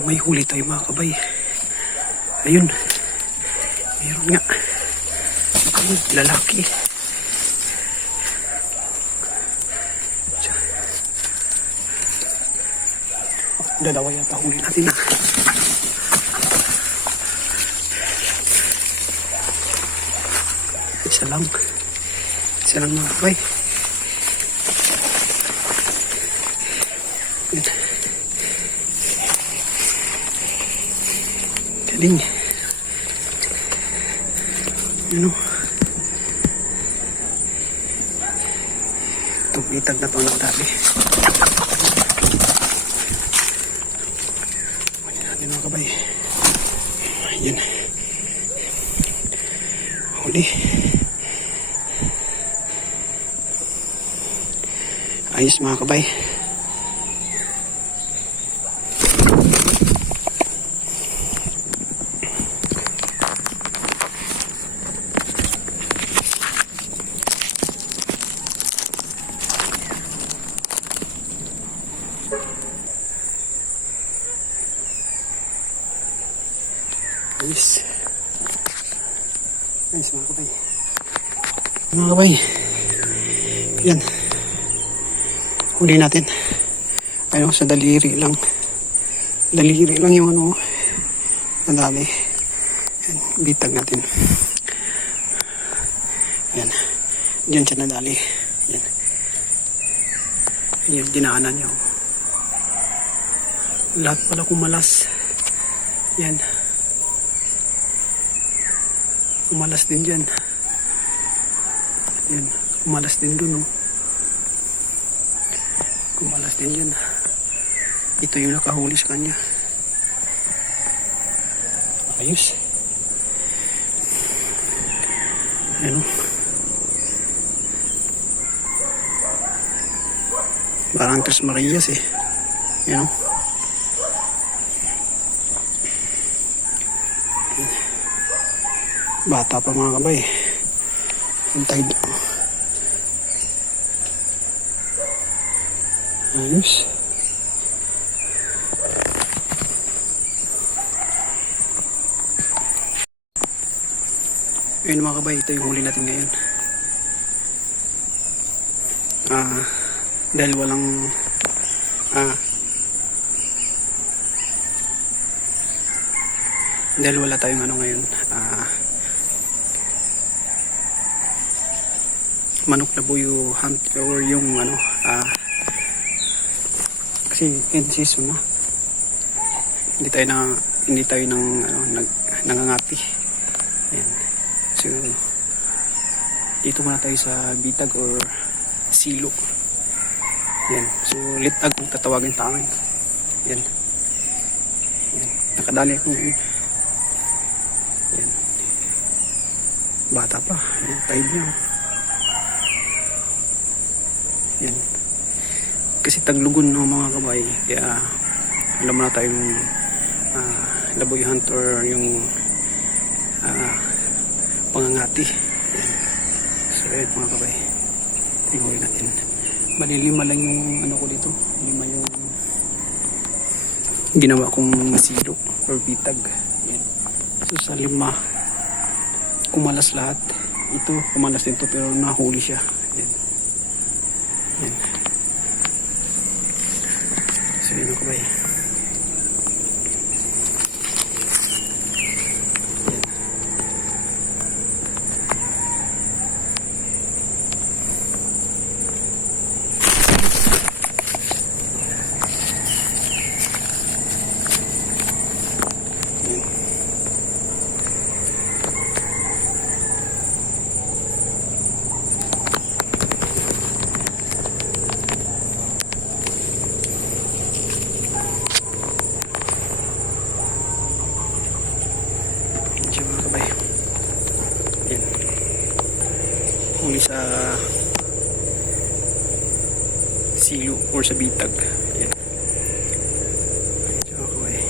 Parang may huli tayo mga kabay. Ayun. Meron nga. Ayun, lalaki. Dalawa yata huli natin na. Isa lang. Isa lang mga kabay. Yan. Galing. Ano? Tumitag na to ng dami. Ayan mga kabay. Ayan. Huli. Ayos mga kabay. Ayos. Ayos mga kabay. Mga kabay. Yan. Huli natin. Ayun, sa daliri lang. Daliri lang yung ano. Nadali. Yan. Bitag natin. Yan. Diyan siya nadali. Yan. Yan. Dinaanan niya. Lahat pala kumalas. Yan. Kumalas din dyan. Yan. Kumalas din dun, oh. Kumalas din dyan. Ito yung nakahuli sa kanya. Ayos. Ano? Parang Tres Marias eh. Yan, oh. Bata pa mga kabay. Hintay na. Ayos. Ayun mga kabay, ito yung huli natin ngayon. Dahil walang dahil wala tayong ano ngayon, manok na buyo hunt or yung ano, kasi end season na, hindi tayo nang ano, nangangati. Ayan. So dito muna tayo sa bitag or silo. Yan. So litag kung tatawagin tayo. Yan. Yan. Nakadali ako ngayon. Yan. Bata pa. Yan. Tayo niya. Yan. Kasi taglugon ng mga kabay. Kaya alam mo na tayong laboy hunt or yung pangangati. Yan. So yan mga kabay. Tingnan natin. Bali 5 lang yung ano ko dito. 5 yung ginawa kong masilo or bitag. Yan. So sa 5 kumalas lahat. Ito kumalas din to pero nahuli siya. Yan. Yan. So yun ako ba eh. Mga kabay. Yan. Huli sa silo or sa bitag. Yan. Mga kabay.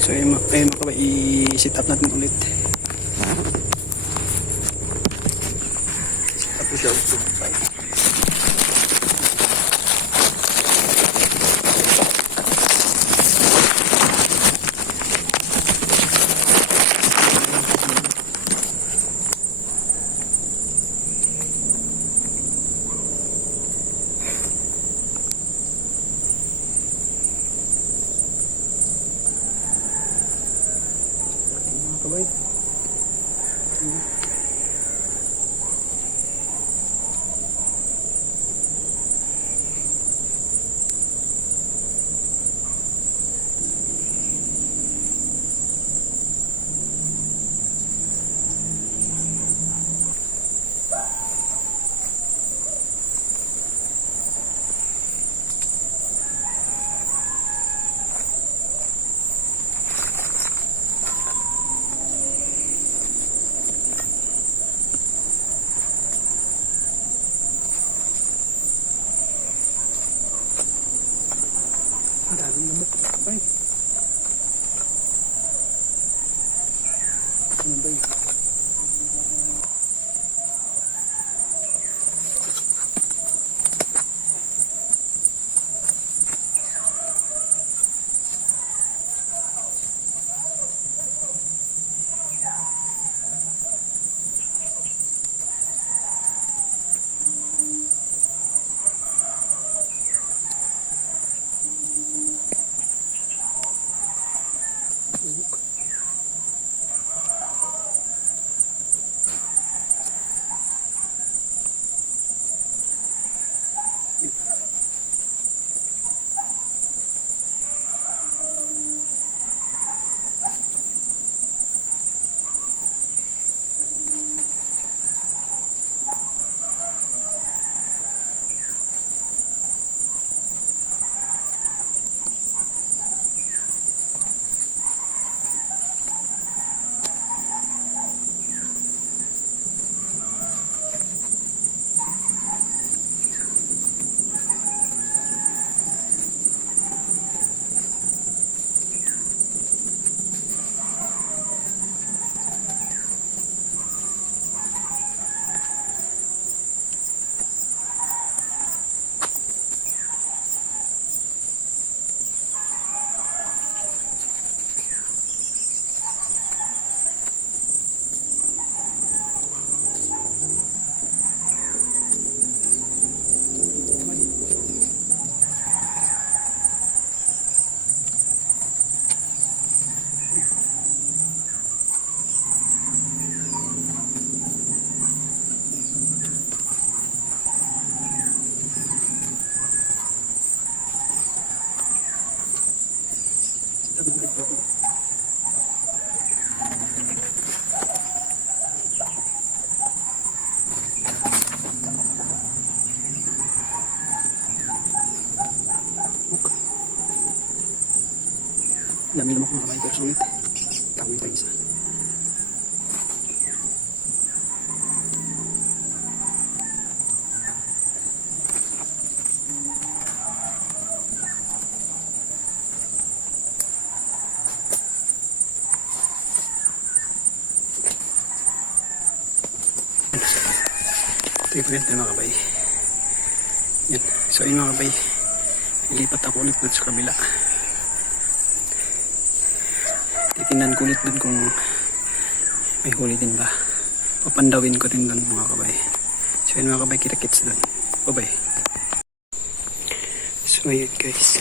So ayun mga kabay, i-sit up natin ulit. Set up go. Bye. Mga kabay. Ang daming lamok. Ay. Ano ba yun? Dami naman kung kamay pero sulit. Tawin pa isa. Ito yung kwento mga kabay. Yan. So yun mga kabay. Ilipat ako ulit dun sa kabila. Titingnan ko ulit dun kung may huli din ba. Papandawin ko rin dun mga kabay. So yun mga kabay, kita-kits dun. Bye-bye. So yun guys.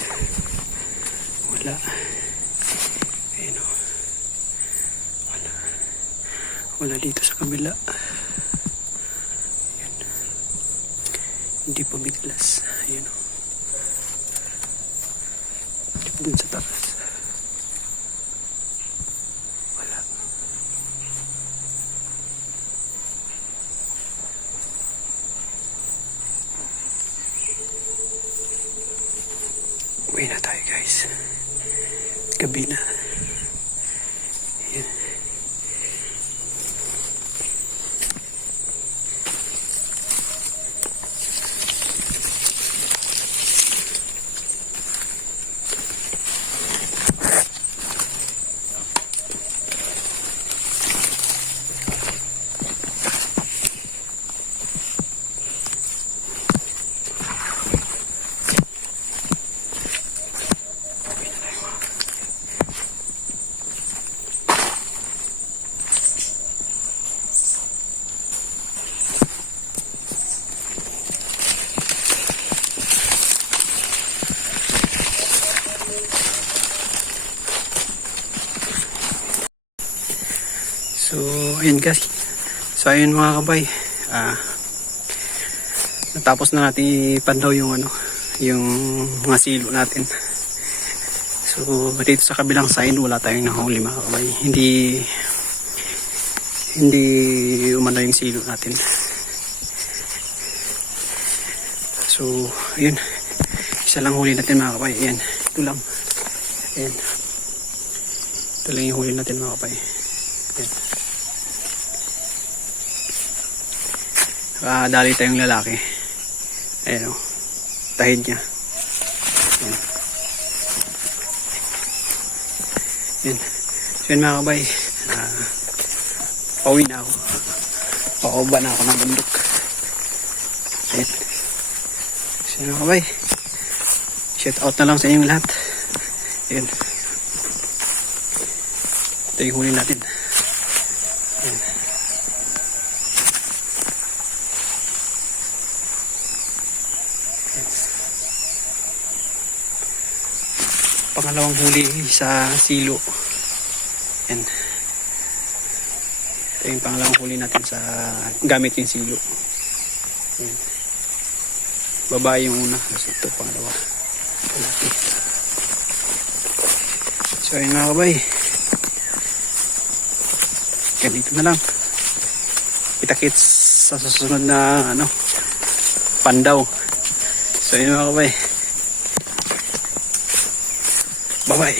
Wala. Ayun o. Wala. Wala dito sa kabila. Ayan. Hindi pa biglas. Ayun o. Dun sa taas. Uwi na tayo guys. Gabi na. Ayan. So, ayun guys. So, ayun mga kabay. Natapos na natin ipandaw yung ano, yung mga silo natin. So, dito sa kabilang side, wala tayong nahuli mga kabay. Hindi umano yung silo natin. So, ayun. Isa lang huli natin mga kabay. Ayan. Ito lang. Ayan. Ito lang yung huli natin mga kabay. Ayan. Dali tayong lalaki. Ayan o. Tahid niya. Ayan. Ayan. So yun mga kabay. Pauwi na ako. Pauba na ako ng bundok. Ayan. So yun mga kabay. Shout out na lang sa inyong lahat. Ayan. Ito yung huli natin. Ayan. Pangalawang huli sa silo. Ayan. Ito yung pangalawang huli natin sa gamit yung silo. Ayan. Babae yung una. Kasi ito pangalawa. Lalaki. So ayun mga kabay. Ganito na lang. Kita-kits sa susunod na ano, pandaw. So ayun mga kabay. Bye-bye.